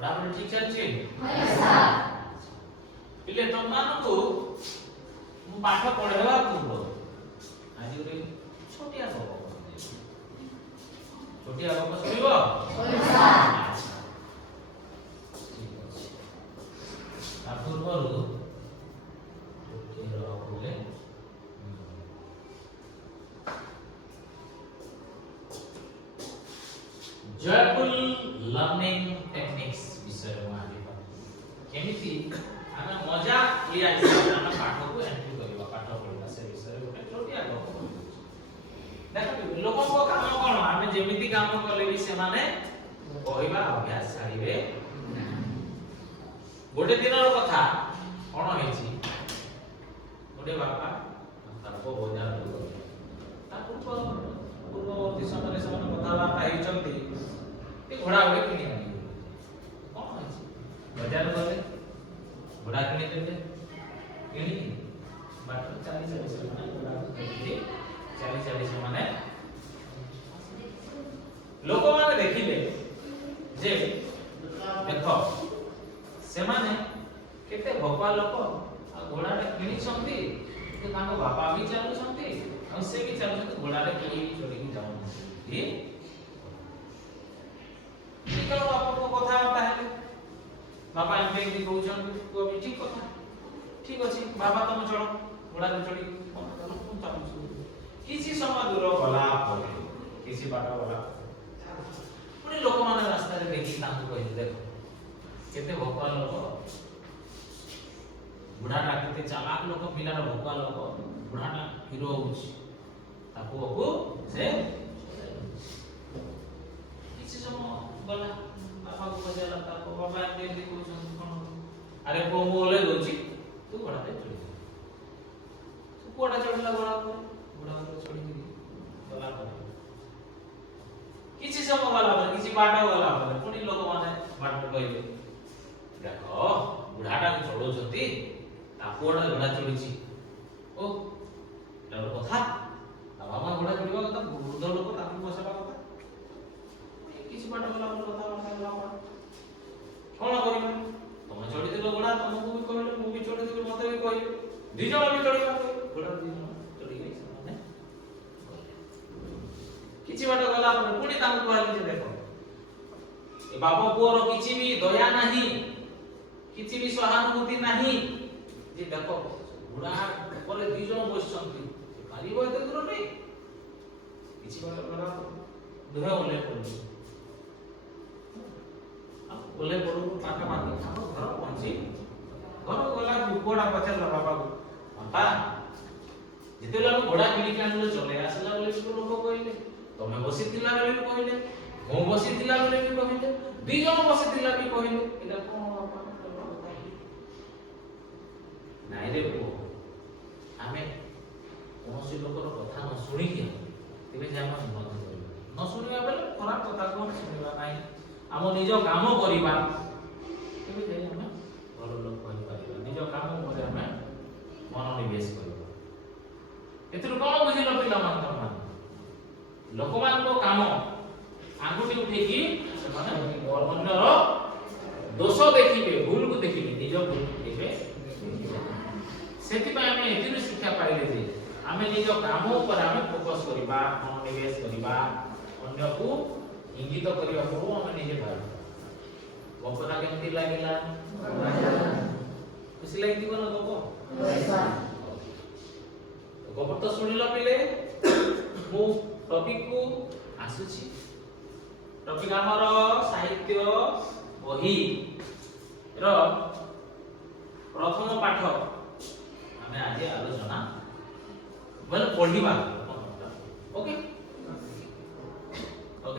पढ़ापढ़ी ठीक चलछि पिले तुम मानकु मु पाठ पढ़ेवा पूर्व आज रे छोटिया गप सुनिबो पूर्वरु बोले जयफुल लर्निंग टेक्निक्स विषय में आगे केमिति आमे मजा लिया हम पाठ को एंट्री करबा पाठ पढ़ला से विषय गोटे छोटिया गप देखो लोक को काम कोन आमे जेमिति काम करले भी से माने कहबा अभ्यास छाड़ीबे गोटे दिन कथा कोन हेछि गोटे बापा ताको बजार पूर्ववर्ती समय से कथबार्ता होती घोड़ा गोटे किणी आनी कौन अच्छी बाजार गले घोड़ा किणी देते किणी बाट चली चली से माने लोक माने देखिले जे देखो से माने केते भोपा लोक घोड़ाटा किणी छंती कि ताको बापा भी चालू छंती और से भी चालू छंती घोड़ाटा किणी चढ़ी जाऊ ये निकल बापा को कथा होता है बापा एमपी की कहउछन को भी ठीक कथा ठीक अछि बाबा तुम चढ़ो घोड़ा रे चढ़ी कोन चालू किसी समय दूर गला पर किसी बाट गला पुनी लोक माने रास्ता रे देखि तांको कहि देखो केते भोपाल लोक बुढ़ाटा केते चालाक लोक पिलार भोपाल लोक बुढ़ाटा हीरो होउछि ताको बाबू से किसी समय गला बापा को बजाला ताको बाबा एमपी कहउछन कोन अरे को बोले दोछि तू घोड़ा पे चढ़ी तू कोडा चढ़ला घोड़ा पर चढ़ी गला पर किसी समय गला पर किसी बाट गला पर पुनी लोक माने बाट कहले देखो बुढ़ाटा को चढ़ौछंती तापोडा घोड़ा चढ़ीछि ओ लड़ कथा बाबा घोड़ा चढ़ीबा कथा वृद्ध लोक ताकू बसाबा कथा किसी बाट गला पर कथा गला पर कोन करिबे तुम चढ़ी दिलो घोड़ा तुमको भी कहले मु भी चढ़ी दिलो मते भी कहले दी जण भी चढ़ीबा घोड़ा दी जण चढ़ी गई माने किछि बाट गला पर पुनी तांको कहले जे देखो ए बाबा पुअर किछि भी दया नाही किछि भी सहानुभूति नाही जे देखो घोड़ा ऊपर दी जण बसछंती पारिबो एते दूर पे किछि बाट गला दुहे ओले पड़ो ओले पड़ो पाका माने घर पहुंची घर गला घोड़ा पछल बाबा को बाबा जेते लोग घोड़ा किनी के आनले चले आसला बोले कि लोक कहले तमे बसितिला बेले भी कहले मो बसितिला बेले भी कहले दी जण बसितिला भी कहले एटा कोन बाबा नाइ रे को आमे कोनसी लोकर कथा न सुनी के तेबे जे हम मत करिबा न सुनिबा बेले खराब कथा कोन सुनिबा नाही हम निज काम करिबा तेबे जे हम भलो लोक कहि पारिबा निज काम करे हम मनोनिवेश करिबा एथुर कोन बुझिलो पिला मान लोक मान को काम आंगुठी उठे की माने अन्यर दोष देखिबे भूल को देखिबे निज भूल को देखिबे सेति हम एतिनु शिक्षा पाइले जे आमे निज काम ऊपर आमे फोकस करिबा मनोनिवेश करिबा अन्य को इंगित करिबा को हम निजे भाव गपना केमति लागिला खुशी लागि दिबो न गप तो सुनिला पिले मु टॉपिक को आसुची टॉपिक हमर साहित्य बही रो प्रथम पाठ हमें आज आलोचना बोले पढ़िबा ओके